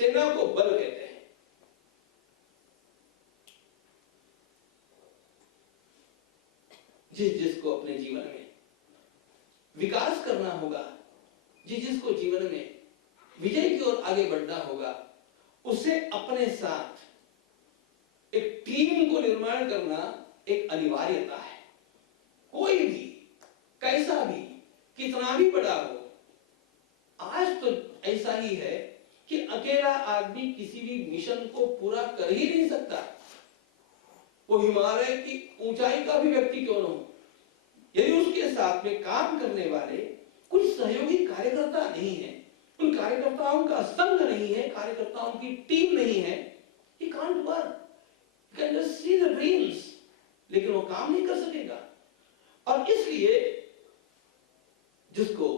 सेना को बल कहते हैं। जिसको अपने जीवन में विकास करना होगा, जिसको जीवन में विजय की ओर आगे बढ़ना होगा, उसे अपने साथ एक टीम को निर्माण करना एक अनिवार्यता है। कोई भी, कैसा भी, कितना भी बड़ा हो, आज तो ऐसा ही है कि अकेला आदमी किसी भी मिशन को पूरा कर ही नहीं सकता। वो हिमालय की ऊंचाई का भी व्यक्ति क्यों न हो, यदि उसके साथ में काम करने वाले कुछ सहयोगी कार्यकर्ता नहीं है, उन कार्यकर्ताओं का संघ नहीं है, कार्यकर्ताओं की टीम नहीं है, he can't work. You can just see the dreams, लेकिन वो काम नहीं कर सकेगा। और इसलिए जिसको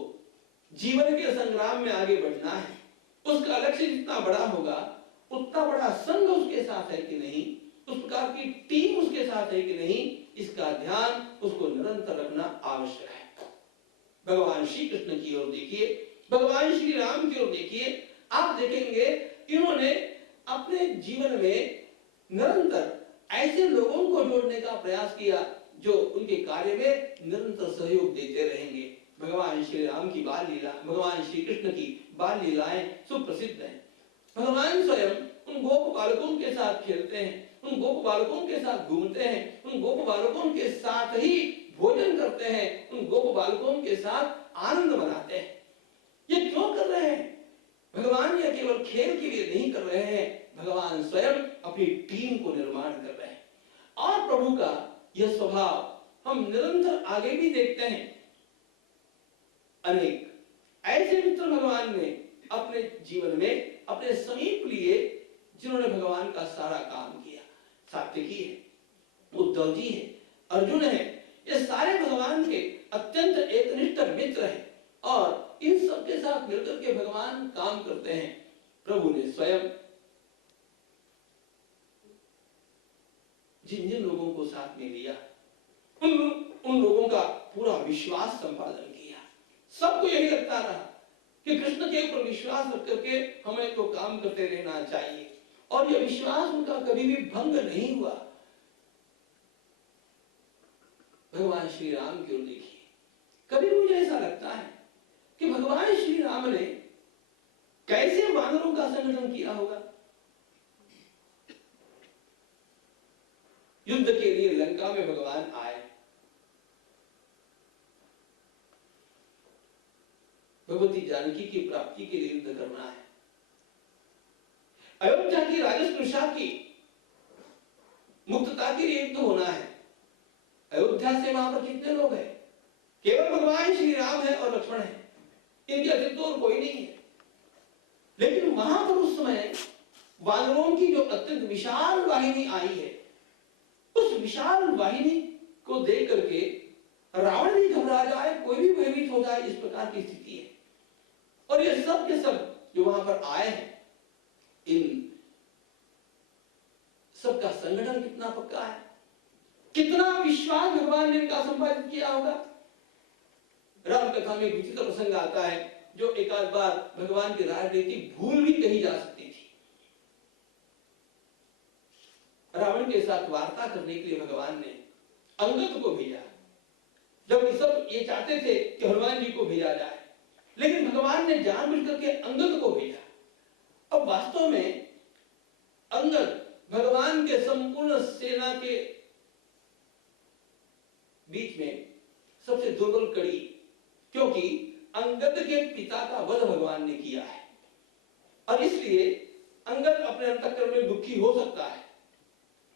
जीवन के संग्राम में आगे बढ़ना है, उसका लक्ष्य जितना बड़ा होगा, उतना बड़ा संघ उसके साथ है कि नहीं, उस प्रकार की टीम उसके साथ है कि नहीं, इसका ध्यान उसको निरंतर रखना आवश्यक है। भगवान श्री कृष्ण की ओर देखिए, भगवान श्री राम की ओर देखिए, आप देखेंगे इन्होंने अपने जीवन में निरंतर ऐसे लोगों को जोड़ने का प्रयास किया जो उनके कार्य में निरंतर सहयोग देते रहेंगे। भगवान श्री राम की बाल लीला, भगवान श्री कृष्ण की बाल लीलाएं सुप्रसिद्ध हैं। भगवान स्वयं उन गोप बालकों के साथ खेलते हैं, उन गोप बालकों के साथ घूमते हैं, उन गोप बालकों के साथ ही भोजन करते हैं, उन गोप बालकों के साथ आनंद मनाते हैं। ये क्यों कर रहे हैं? भगवान ये केवल खेल के लिए नहीं कर रहे हैं, भगवान स्वयं अपनी टीम को निर्माण कर रहे हैं। और प्रभु का यह स्वभाव हम निरंतर आगे भी देखते हैं। अनेक ऐसे मित्र भगवान ने अपने जीवन में अपने समीप लिए जिन्होंने भगवान का सारा काम किया। सात्विकी है, उद्धव जी है, अर्जुन है, ये सारे भगवान के अत्यंत एकनिष्ठ मित्र हैं और इन सबके साथ मिलकर के भगवान काम करते हैं। प्रभु ने स्वयं जिन जिन लोगों को साथ में लिया, उन लोगों का पूरा विश्वास संपादन किया। सबको यही लगता रहा कि कृष्ण के ऊपर विश्वास रख करके हमें तो काम करते रहना चाहिए, और यह विश्वास उनका कभी भी भंग नहीं हुआ। भगवान श्री राम की ओर देखिए, कभी मुझे ऐसा लगता है कि भगवान श्री राम ने कैसे वानरों का संगठन किया होगा। युद्ध के लिए लंका में भगवान आए, भगवती जानकी की प्राप्ति के लिए युद्ध करना है, अयोध्या की राजस्पृशा की मुक्तता के लिए युद्ध होना है। अयोध्या से वहां पर कितने लोग हैं? केवल भगवान श्री राम है और लक्ष्मण है, इनके अतिरिक्त और कोई नहीं है। लेकिन वहां पर उस समय वानरों की जो अत्यंत विशाल वाहिनी आई है, उस विशाल वाहिनी को देख करके रावण भी घबरा जाए, कोई भी भयभीत हो जाए, इस प्रकार की स्थिति है। और ये सब के सब जो वहां पर आए हैं, इन सबका संगठन कितना पक्का है, कितना विश्वास भगवान ने इनका संपादित किया होगा। राम कथा में विचित्र प्रसंग आता है, जो एक आध बार भगवान की राजनीति भूल भी कही जा सकती थी। रावण के साथ वार्ता करने के लिए भगवान ने अंगद को भेजा, जब सब ये चाहते थे कि हनुमान जी को भेजा जाए, लेकिन भगवान ने जानबूझ करके अंगद को भेजा। अब वास्तव में अंगद भगवान के संपूर्ण सेना के बीच में सबसे दुर्बल कड़ी, क्योंकि अंगद के पिता का वध भगवान ने किया है, और इसलिए अंगद अपने अंतःकरण में दुखी हो सकता है।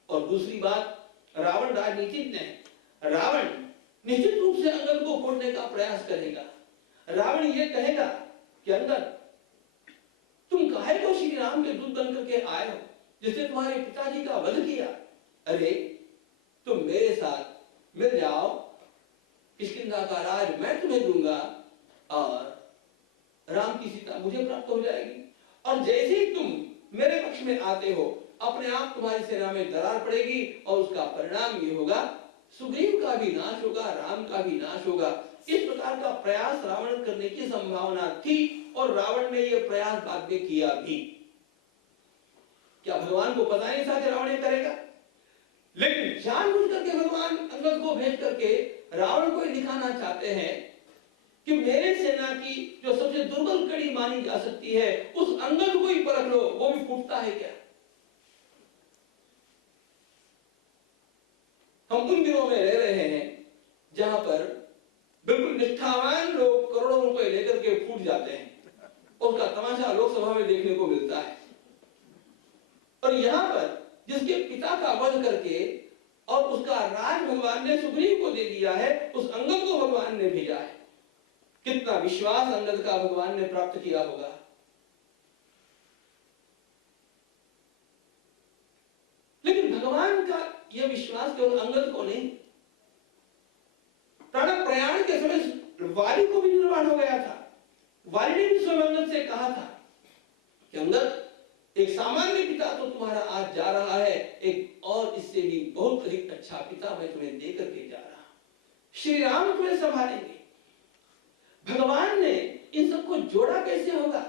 और दूसरी बात, रावण राजनीतिज्ञ है, रावण निश्चित रूप से अंगद को फोड़ने का प्रयास करेगा। रावण ये कहेगा कि अंगद, तुम काहे को श्री राम के दूत बन करके आए हो, जिसने तुम्हारे पिताजी का वध किया? अरे तुम मेरे साथ मिल जाओ, किष्किंधा का राज मैं तुम्हें दूंगा और राम की सीता मुझे प्राप्त हो जाएगी। और जैसे ही तुम मेरे पक्ष में आते हो, अपने आप तुम्हारी सेना में दरार पड़ेगी और उसका परिणाम ये होगा, सुग्रीव का भी नाश होगा, राम का भी नाश होगा। इस प्रकार का प्रयास रावण करने की संभावना थी, और रावण ने यह प्रयास बाद में किया भी। क्या भगवान को पता नहीं था कि रावण ये करेगा? लेकिन जानबूझ करके भगवान अंगद को भेज करके रावण को दिखाना चाहते हैं कि मेरे सेना की जो सबसे दुर्बल कड़ी मानी जा सकती है उस अंगद को ही परख लो, वो भी फूटता है क्या। हम उन दिनों में रह रहे हैं जहां पर बिल्कुल निष्ठावान लोग करोड़ों रुपए लेकर के फूट जाते हैं, उसका तमाशा लोकसभा में देखने को मिलता है। और यहां पर जिसके पिता का वध करके और उसका राज भगवान ने सुग्रीव को दे दिया है, उस अंगद को भगवान ने भेजा है। कितना विश्वास अंगद का भगवान ने प्राप्त किया होगा। लेकिन भगवान का यह विश्वास केवल अंगद को नहीं, प्राण प्रयाण के समय वाली को भी निर्माण हो गया था। वाली ने भी स्वयं अंगद से कहा था कि अंगद, एक सामान्य पिता तो तुम्हारा आज जा रहा है, एक और इससे भी बहुत अधिक अच्छा पिता मैं तुम्हें देकर के जा रहा हूं। श्री राम तुम्हें संभालेंगे। भगवान ने इन सबको जोड़ा कैसे होगा?